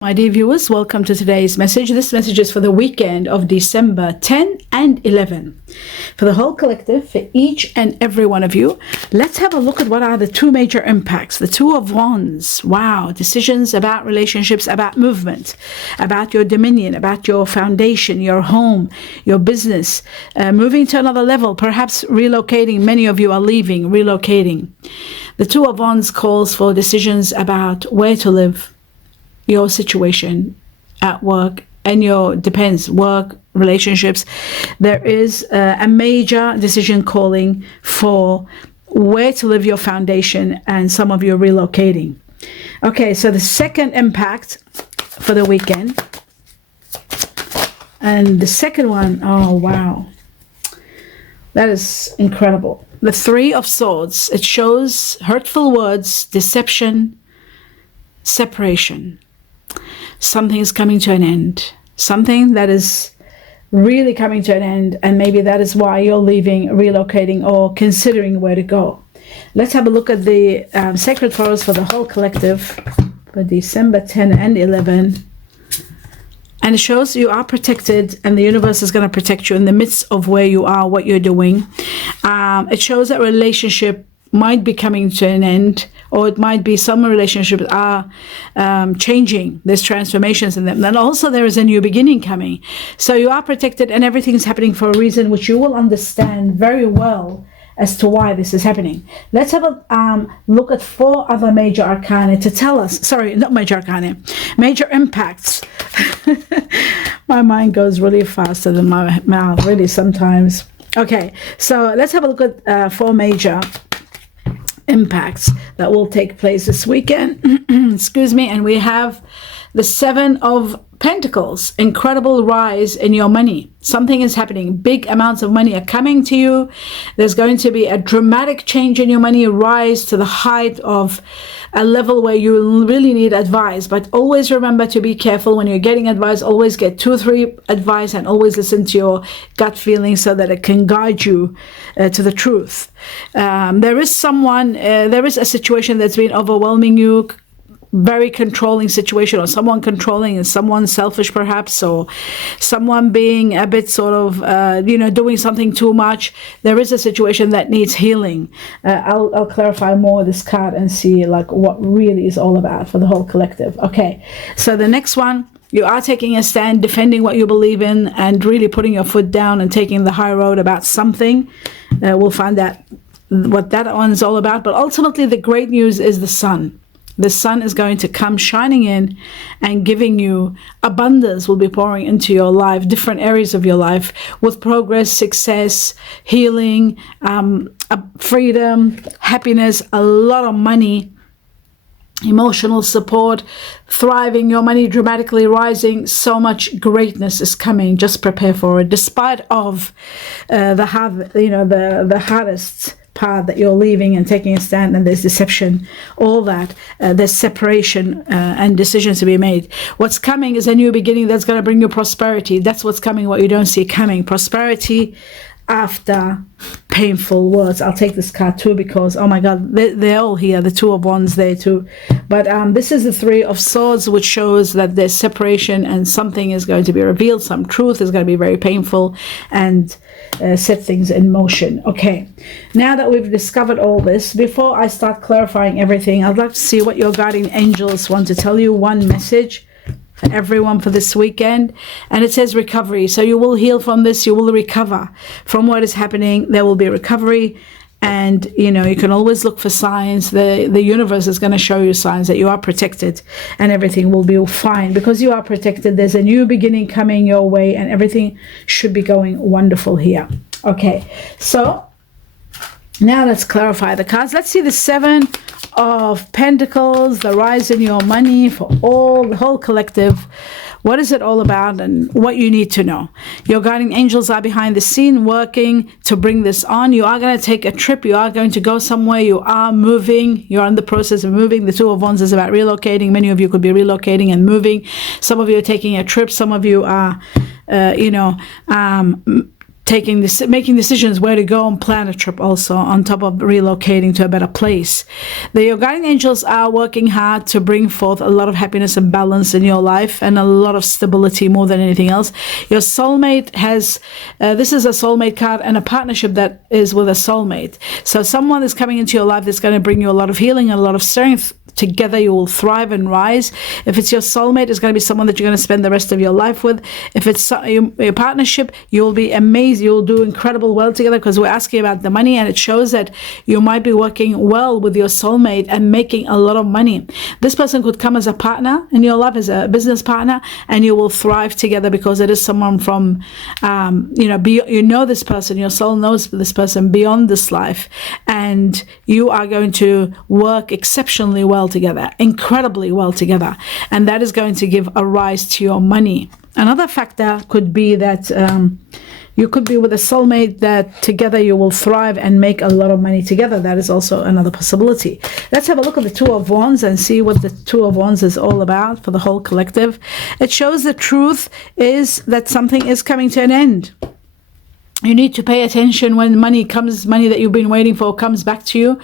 My dear viewers, welcome to today's message. This message is for the weekend of December 10 and 11. For the whole collective, for each and every one of you, let's have a look at what are the two major impacts. The Two of Wands. Wow. Decisions about relationships, about movement, about your dominion, about your foundation, your home, your business, moving to another level, perhaps relocating. Many of you are leaving, relocating. The Two of Wands calls for decisions about where to live, your situation at work, and your depends work, relationships. There is a major decision calling for where to live, your foundation, and some of you are relocating. Okay, so the second impact for the weekend, and the second one, oh wow, that is incredible. The Three of Swords. It shows hurtful words, deception, separation. Something is coming to an end, something that is really coming to an end, and maybe that is why you're leaving, relocating, or considering where to go. Let's have a look at the sacred photos for the whole collective for December 10 and 11. And it shows you are protected, and the universe is going to protect you in the midst of where you are, what you're doing. It shows that relationship might be coming to an end, or it might be some relationships are changing. There's transformations in them. And also there is a new beginning coming. So you are protected, and everything is happening for a reason, which you will understand very well as to why this is happening. Let's have a look at four other major arcana to tell us, sorry, not major arcana, major impacts. My mind goes really faster than my mouth, really, sometimes. Okay, so let's have a look at four major impacts that will take place this weekend. Excuse me. And we have the Seven of Pentacles. Incredible rise in your money. Something is happening. Big amounts of money are coming to you. There's going to be a dramatic change in your money, rise to the height of a level where you really need advice. But always remember to be careful when you're getting advice. Always get 2 or 3 advice, and always listen to your gut feeling so that it can guide you to the truth. There is a situation that's been overwhelming you, very controlling situation, or someone controlling and someone selfish perhaps, or someone being a bit sort of doing something too much. There is a situation that needs healing. I'll clarify more this card and see like what really is all about for the whole collective. Okay, so the next one, you are taking a stand, defending what you believe in, and really putting your foot down and taking the high road about something. We'll find out what that one is all about. But ultimately the great news is the sun. The sun is going to come shining in and giving you abundance, will be pouring into your life, different areas of your life, with progress, success, healing, freedom, happiness, a lot of money, emotional support, thriving, your money dramatically rising. So much greatness is coming. Just prepare for it. Despite of the hardest part that you're leaving and taking a stand, and there's deception, all that, there's separation and decisions to be made. What's coming is a new beginning that's going to bring you prosperity. That's what's coming, what you don't see coming. Prosperity after painful words. I'll take this card too, because oh my god, they're all here. The Two of Wands there too, but this is the Three of Swords, which shows that there's separation and something is going to be revealed. Some truth is going to be very painful and set things in motion. Okay, now that we've discovered all this, before I start clarifying everything, I'd like to see what your guardian angels want to tell you. One message for everyone for this weekend, and it says recovery. So you will heal from this, you will recover from what is happening. There will be recovery, and you can always look for signs. The universe is going to show you signs that you are protected, and everything will be fine because you are protected. There's a new beginning coming your way, and everything should be going wonderful here. Okay, so now let's clarify the cards. Let's see the Seven of Pentacles, the rise in your money for the whole collective. What is it all about, and what you need to know? Your guardian angels are behind the scene working to bring this on. You are going to take a trip. You are going to go somewhere. You are moving. You're in the process of moving. The Two of Wands is about relocating. Many of you could be relocating and moving. Some of you are taking a trip. Some of you are, making decisions where to go and plan a trip also, on top of relocating to a better place. Your guardian angels are working hard to bring forth a lot of happiness and balance in your life, and a lot of stability more than anything else. Your soulmate has, this is a soulmate card and a partnership that is with a soulmate. So someone is coming into your life that's going to bring you a lot of healing and a lot of strength. Together you will thrive and rise. If it's your soulmate, it's going to be someone that you're going to spend the rest of your life with. If it's your partnership, you'll be amazed. You'll do incredible well together, because we're asking about the money, and it shows that you might be working well with your soulmate and making a lot of money. This person could come as a partner in your life, as a business partner, and you will thrive together, because it is someone from, you know this person, your soul knows this person beyond this life, and you are going to work exceptionally well together, incredibly well together, and that is going to give a rise to your money. Another factor could be that you could be with a soulmate that together you will thrive and make a lot of money together. That is also another possibility. Let's have a look at the Two of Wands and see what the Two of Wands is all about for the whole collective. It shows the truth is that something is coming to an end. You need to pay attention when money comes, money that you've been waiting for comes back to you.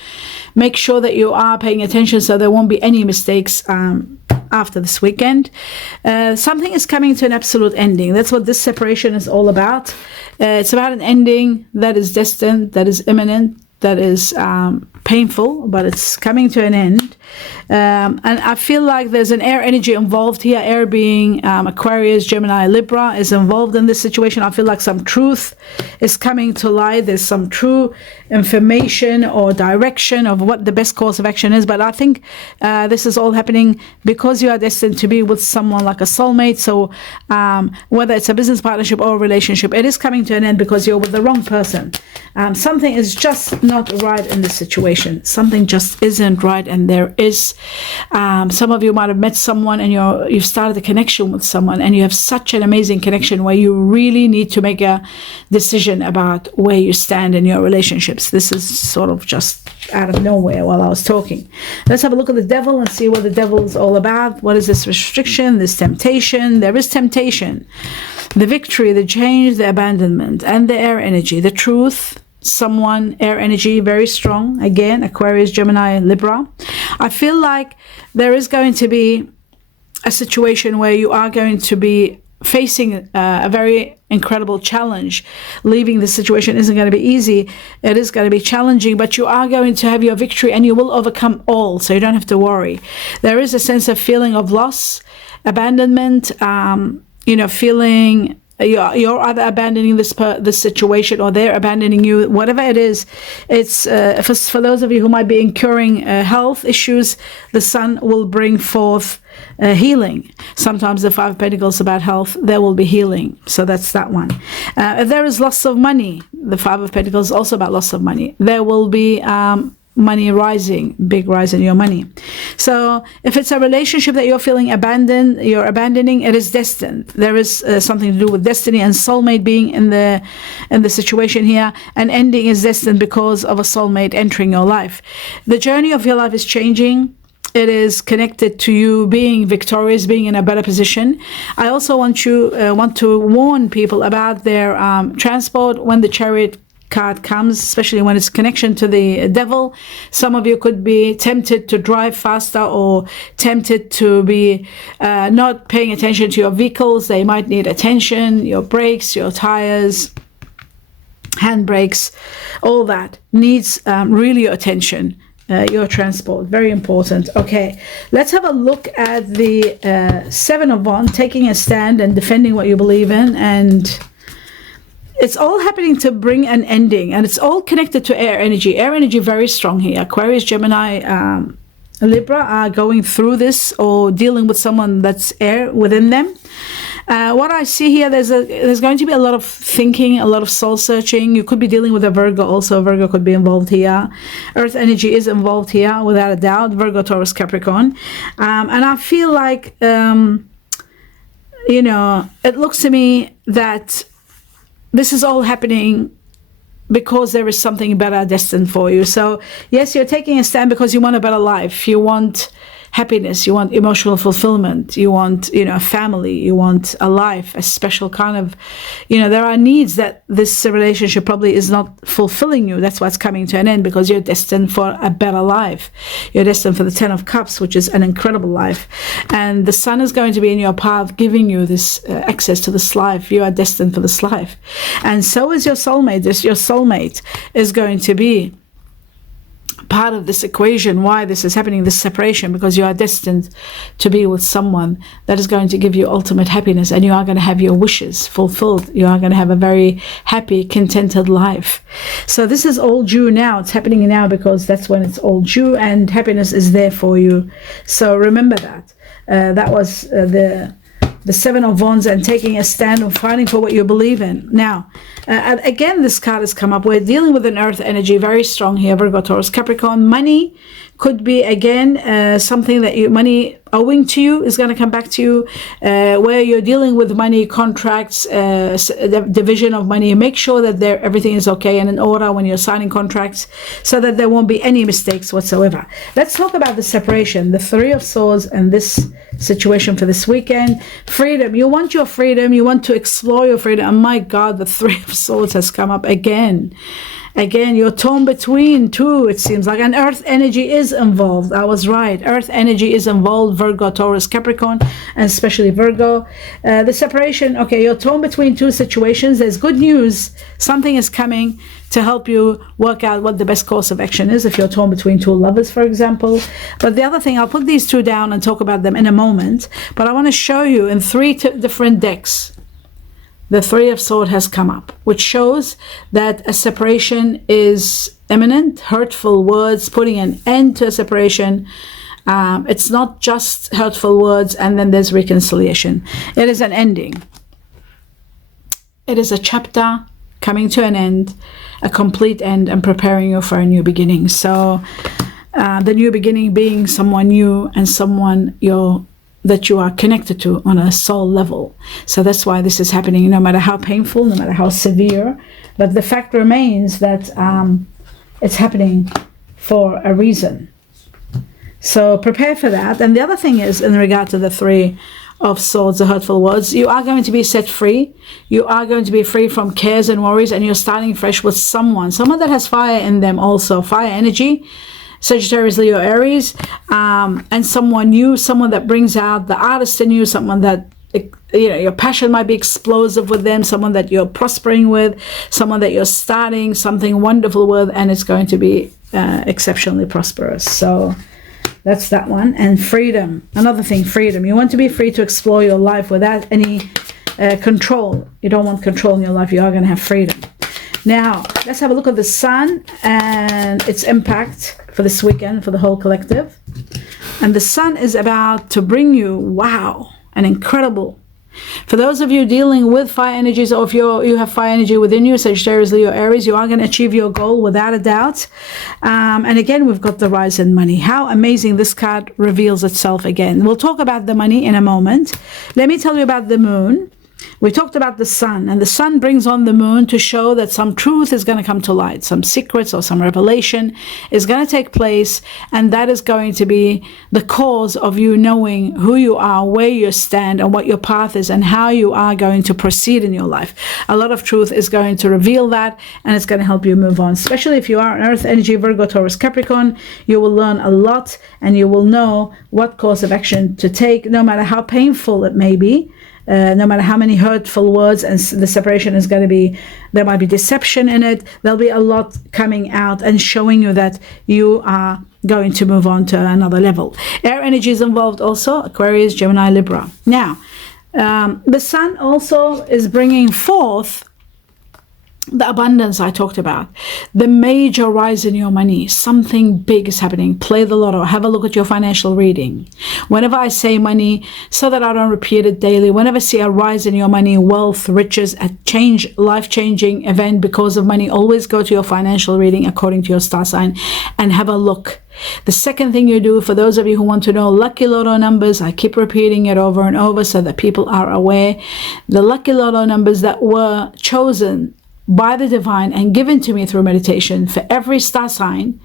Make sure that you are paying attention so there won't be any mistakes after this weekend. Something is coming to an absolute ending. That's what this separation is all about. It's about an ending that is destined, that is imminent, that is painful, but it's coming to an end. And I feel like there's an air energy involved here. Air being Aquarius, Gemini, Libra is involved in this situation. I feel like some truth is coming to light. There's some true information or direction of what the best course of action is. But I think this is all happening because you are destined to be with someone like a soulmate. So whether it's a business partnership or a relationship, it is coming to an end because you're with the wrong person. Something is just not right in this situation. Something just isn't right, and there is some of you might have met someone and you've started a connection with someone, and you have such an amazing connection where you really need to make a decision about where you stand in your relationships. This is sort of just out of nowhere while I was talking. Let's have a look at the devil and see what the devil is all about. What is this restriction, this temptation? There is temptation, the victory, the change, the abandonment, and the air energy, the truth. Someone, air energy, very strong. Again, Aquarius, Gemini, Libra. I feel like there is going to be a situation where you are going to be facing a very incredible challenge. Leaving the situation isn't going to be easy. It is going to be challenging, but you are going to have your victory and you will overcome all, so you don't have to worry. There is a sense of feeling of loss, abandonment, feeling you're either abandoning this situation or they're abandoning you. Whatever it is, it's for those of you who might be incurring health issues, the sun will bring forth healing. Sometimes the Five of Pentacles about health, there will be healing. So that's that one. If there is loss of money, the Five of Pentacles is also about loss of money. There will be money rising, big rise in your money. So if it's a relationship that you're feeling you're abandoning, it is destined. There is something to do with destiny and soulmate being in the situation here. An ending is destined because of a soulmate entering your life. The journey of your life is changing. It is connected to you being victorious, being in a better position. I also want to warn people about their transport when the Chariot card comes, especially when it's connection to the devil. Some of you could be tempted to drive faster or tempted to be not paying attention to your vehicles. They might need attention, your brakes, your tires, handbrakes, all that needs really your attention. Your transport, very important. Okay, let's have a look at the Seven of Wands, taking a stand and defending what you believe in. And it's all happening to bring an ending, and it's all connected to air energy. Air energy very strong here. Aquarius, Gemini, Libra are going through this or dealing with someone that's air within them. What I see here, there's going to be a lot of thinking, a lot of soul searching. You could be dealing with a Virgo also. Virgo could be involved here. Earth energy is involved here without a doubt. Virgo, Taurus, Capricorn. And I feel like, it looks to me that this is all happening because there is something better destined for you. So yes, you're taking a stand because you want a better life. You want happiness, you want emotional fulfillment, you want, a family, you want a life, a special kind of, there are needs that this relationship probably is not fulfilling you. That's why it's coming to an end, because you're destined for a better life. You're destined for the 10 of Cups, which is an incredible life. And the sun is going to be in your path, giving you this access to this life. You are destined for this life. And so is your soulmate. Your soulmate is going to be part of this equation, why this is happening, this separation, because you are destined to be with someone that is going to give you ultimate happiness, and you are going to have your wishes fulfilled. You are going to have a very happy, contented life. So this is all due now. It's happening now because that's when it's all due, and happiness is there for you. So remember that. That was the Seven of Wands, and taking a stand and fighting for what you believe in. Now, again, this card has come up. We're dealing with an earth energy, very strong here, Virgo, Taurus, Capricorn. Money could be, again, something that money owing to you is going to come back to you, where you're dealing with money, contracts, division of money. Make sure that everything is okay and in order when you're signing contracts, so that there won't be any mistakes whatsoever. Let's talk about the separation, the Three of Swords, and this situation for this weekend. Freedom. You want your freedom. You want to explore your freedom. And my God, the Three of Swords has come up again. Again, you're torn between two, it seems like. And earth energy is involved. I was right. Earth energy is involved. Virgo, Taurus, Capricorn, and especially Virgo. The separation, okay, you're torn between two situations. There's good news. Something is coming to help you work out what the best course of action is if you're torn between two lovers, for example. But the other thing, I'll put these two down and talk about them in a moment. But I want to show you in three different decks. The Three of Swords has come up, which shows that a separation is imminent. Hurtful words, putting an end to a separation. It's not just hurtful words and then there's reconciliation. It is an ending. It is a chapter coming to an end, a complete end, and preparing you for a new beginning. So the new beginning being someone new and someone that you are connected to on a soul level. So that's why this is happening, no matter how painful, no matter how severe. But the fact remains that it's happening for a reason. So prepare for that. And the other thing is, in regard to the Three of Swords, the hurtful words, you are going to be set free. You are going to be free from cares and worries, and you're starting fresh with someone that has fire in them also, fire energy. Sagittarius, Leo, Aries, and someone new, someone that brings out the artist in you, someone that, your passion might be explosive with them, someone that you're prospering with, someone that you're starting something wonderful with, and it's going to be exceptionally prosperous. So that's that one. And freedom, another thing, freedom. You want to be free to explore your life without any control. You don't want control in your life. You are going to have freedom. Now, let's have a look at the sun and its impact for this weekend, for the whole collective. And the sun is about to bring you, wow, an incredible. For those of you dealing with fire energies, or if you have fire energy within you, Sagittarius, Leo, Aries, you are going to achieve your goal without a doubt. And again, we've got the rise in money. How amazing this card reveals itself again. We'll talk about the money in a moment. Let me tell you about the moon. We talked about the sun, and the sun brings on the moon to show that some truth is going to come to light, some secrets or some revelation is going to take place, and that is going to be the cause of you knowing who you are, where you stand, and what your path is, and how you are going to proceed in your life. A lot of truth is going to reveal that, and it's going to help you move on. Especially if you are an earth energy, Virgo, Taurus, Capricorn, you will learn a lot, and you will know what course of action to take, no matter how painful it may be. No matter how many hurtful words, and the separation is going to be, there might be deception in it. There'll be a lot coming out and showing you that you are going to move on to another level. Air energy is involved also, Aquarius, Gemini, Libra. Now, the sun also is bringing forth the abundance I talked about, the major rise in your money. Something big is happening. Play the lotto. Have a look at your financial reading. Whenever I say money, so that I don't repeat it daily, whenever I see a rise in your money, wealth, riches, a life-changing event because of money, always go to your financial reading according to your star sign and have a look. The second thing you do, for those of you who want to know lucky lotto numbers, I keep repeating it over and over so that people are aware. The lucky lotto numbers that were chosen by the divine and given to me through meditation for every star sign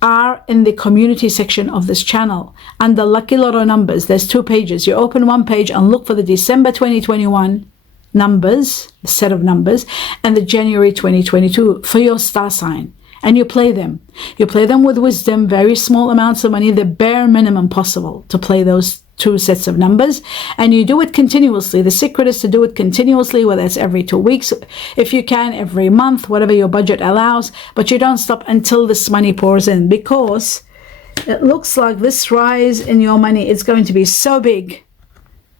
are in the community section of this channel. Under Lucky Lotto numbers, there's 2 pages. You open one page and look for the December 2021 numbers, the set of numbers, and the January 2022 for your star sign. And you play them. You play them with wisdom, very small amounts of money, the bare minimum possible to play those 2 sets of numbers, and you do it continuously. The secret is to do it continuously, whether it's every 2 weeks, if you can, every month, whatever your budget allows, but you don't stop until this money pours in, because it looks like this rise in your money is going to be so big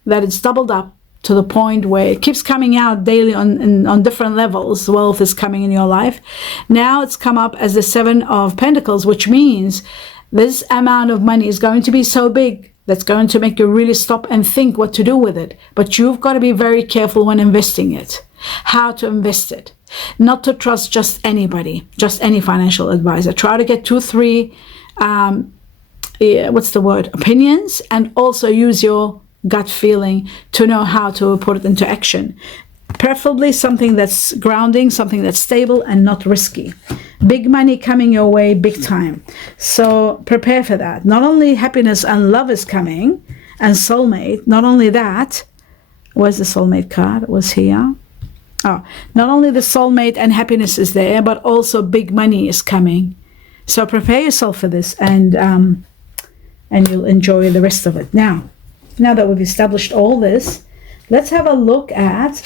that it's doubled up to the point where it keeps coming out daily on different levels. Wealth is coming in your life. Now it's come up as the 7 of Pentacles, which means this amount of money is going to be so big that's going to make you really stop and think what to do with it. But you've got to be very careful when investing it, how to invest it, not to trust just anybody, just any financial advisor. Try to get 2, 3, opinions, and also use your gut feeling to know how to put it into action. Preferably something that's grounding, something that's stable and not risky. Big money coming your way, big time. So prepare for that. Not only happiness and love is coming, and soulmate, not only that, where's the soulmate card? It was here. Oh, not only the soulmate and happiness is there, but also big money is coming. So prepare yourself for this, and you'll enjoy the rest of it. Now that we've established all this, let's have a look at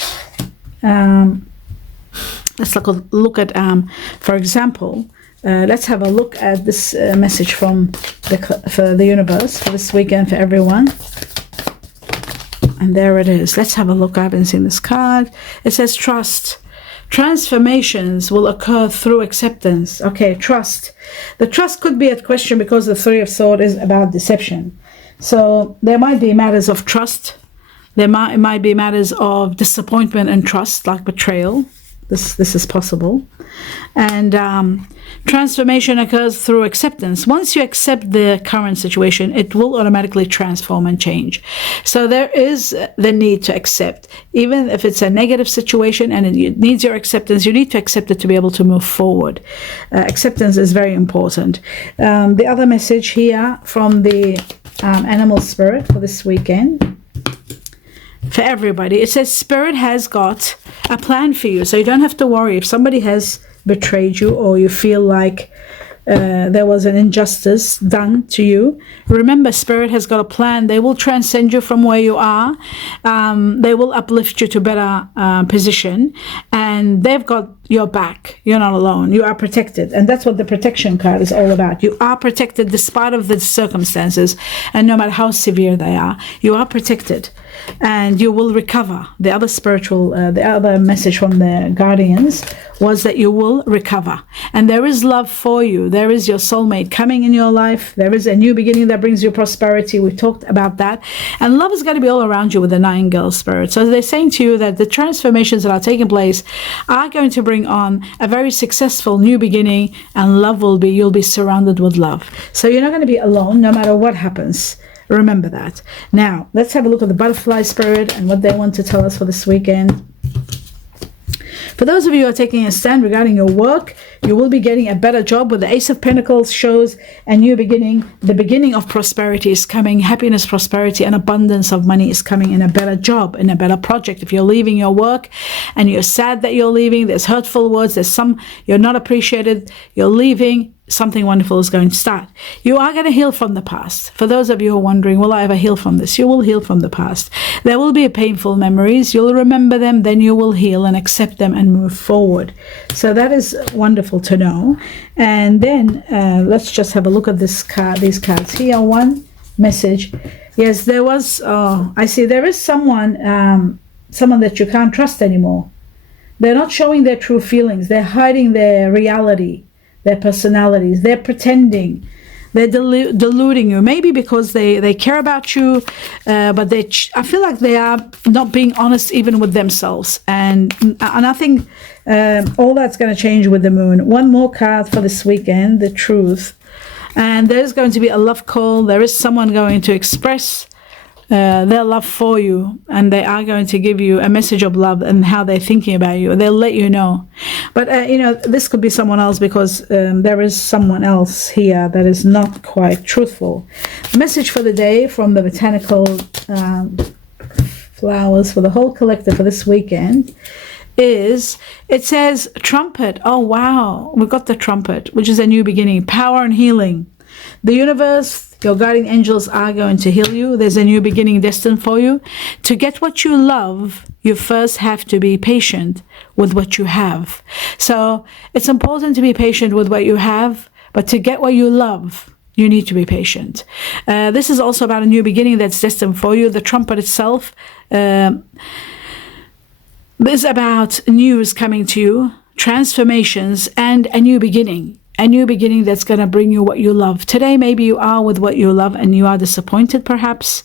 for example, let's have a look at this message for the universe for this weekend for everyone. And there it is. Let's have a look. I haven't seen this card. It says trust. Transformations will occur through acceptance. Okay, trust. The trust could be at question because the 3 of Swords is about deception. So there might be matters of trust. It might be matters of disappointment and trust, like betrayal. This is possible. And transformation occurs through acceptance. Once you accept the current situation, it will automatically transform and change. So there is the need to accept. Even if it's a negative situation and it needs your acceptance, you need to accept it to be able to move forward. Acceptance is very important. The other message here from the animal spirit for this weekend, for everybody, it says Spirit has got a plan for you, so you don't have to worry if somebody has betrayed you or you feel like there was an injustice done to you. Remember, Spirit has got a plan. They will transcend you from where you are. They will uplift you to better position, and they've got your back. You're not alone. You are protected, and that's what the protection card is all about. You are protected despite of the circumstances, and no matter how severe they are, you are protected, and you will recover. The other message from the guardians was that you will recover, and there is love for you. There is your soulmate coming in your life. There is a new beginning that brings you prosperity. We talked about that, and love is going to be all around you with the 9 girl spirit. So they're saying to you that the transformations that are taking place are going to bring on a very successful new beginning, and you'll be surrounded with love. So you're not going to be alone no matter what happens. Remember that. Now let's have a look at the butterfly spirit and what they want to tell us for this weekend. For those of you who are taking a stand regarding your work, you will be getting a better job. With the Ace of Pentacles shows a new beginning. The beginning of prosperity is coming. Happiness, prosperity, and abundance of money is coming in a better job, in a better project. If you're leaving your work and you're sad that you're leaving, there's hurtful words, you're not appreciated, you're leaving, something wonderful is going to start. You are going to heal from the past. For those of you who are wondering, will I ever heal from this? You will heal from the past. There will be painful memories. You'll remember them, then you will heal and accept them and move forward. So that is wonderful to know. And then let's just have a look at these cards here. One message. Yes, there was, I see there is someone that you can't trust anymore. They're not showing their true feelings. They're hiding their reality, their personalities. They're pretending. They're deluding you, maybe because they care about you, but I feel like they are not being honest even with themselves. And I think all that's going to change with the moon. One more card for this weekend, the truth. And there's going to be a love call. There is someone going to express their love for you, and they are going to give you a message of love and how they're thinking about you. They'll let you know. But this could be someone else, because there is someone else here that is not quite truthful. The message for the day from the botanical flowers for the whole collective for this weekend is, it says trumpet. Oh wow, we got the trumpet, which is a new beginning, power and healing. The universe, your guardian angels are going to heal you. There's a new beginning destined for you. To get what you love, you first have to be patient with what you have. So it's important to be patient with what you have, but to get what you love, you need to be patient. This is also about a new beginning that's destined for you. The trumpet itself is about news coming to you, transformations, and a new beginning. A new beginning that's going to bring you what you love. Today, maybe you are with what you love and you are disappointed, perhaps.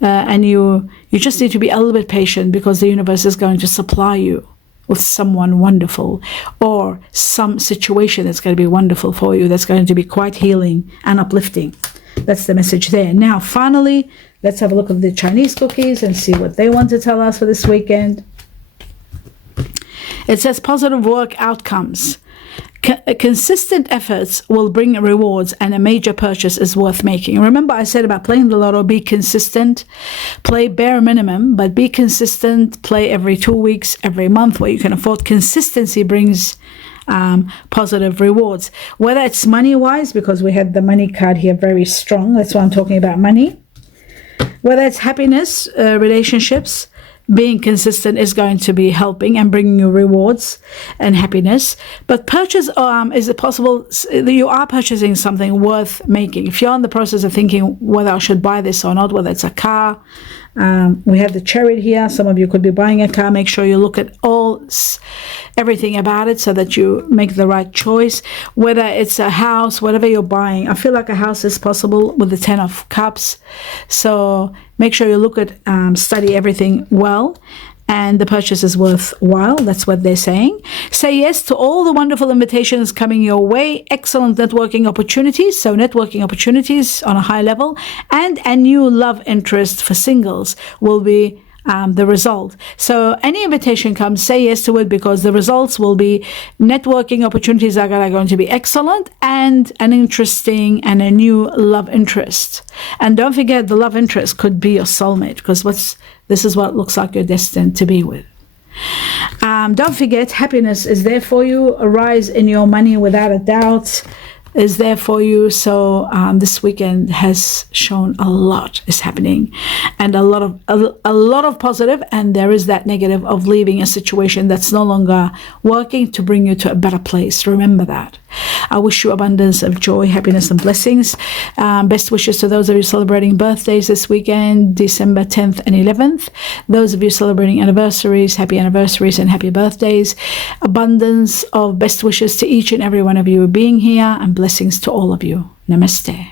And you just need to be a little bit patient, because the universe is going to supply you with someone wonderful, or some situation that's going to be wonderful for you, that's going to be quite healing and uplifting. That's the message there. Now, finally, let's have a look at the Chinese cookies and see what they want to tell us for this weekend. It says positive work outcomes. Consistent efforts will bring rewards, and a major purchase is worth making. Remember I said about playing the lotto, be consistent, play bare minimum, but be consistent, play every 2 weeks, every month, where you can afford. Consistency brings positive rewards, whether it's money-wise, because we had the money card here very strong. That's why I'm talking about money. Whether it's happiness, relationships, being consistent is going to be helping and bringing you rewards and happiness. But purchase, is it possible that you are purchasing something worth making? If you're in the process of thinking whether I should buy this or not, whether it's a car, we have the Chariot here. Some of you could be buying a car. Make sure you look at everything about it so that you make the right choice. Whether it's a house, whatever you're buying. I feel like a house is possible with the 10 of Cups. So make sure you look at, study everything well, and the purchase is worthwhile. That's what they're saying. Say yes to all the wonderful invitations coming your way. Excellent networking opportunities. So networking opportunities on a high level, and a new love interest for singles will be the result. So any invitation comes, say yes to it, because the results will be networking opportunities are going to be excellent, and an interesting and a new love interest. And don't forget, the love interest could be your soulmate, because this is what it looks like you're destined to be with. Don't forget, happiness is there for you. A rise in your money, without a doubt, is there for you. So this weekend has shown a lot is happening, and a lot of positive, and there is that negative of leaving a situation that's no longer working to bring you to a better place. Remember that. I wish you abundance of joy, happiness, and blessings. Best wishes to those of you celebrating birthdays this weekend, December 10th and 11th. Those of you celebrating anniversaries, happy anniversaries and happy birthdays. Abundance of best wishes to each and every one of you being here, and blessings to all of you. Namaste.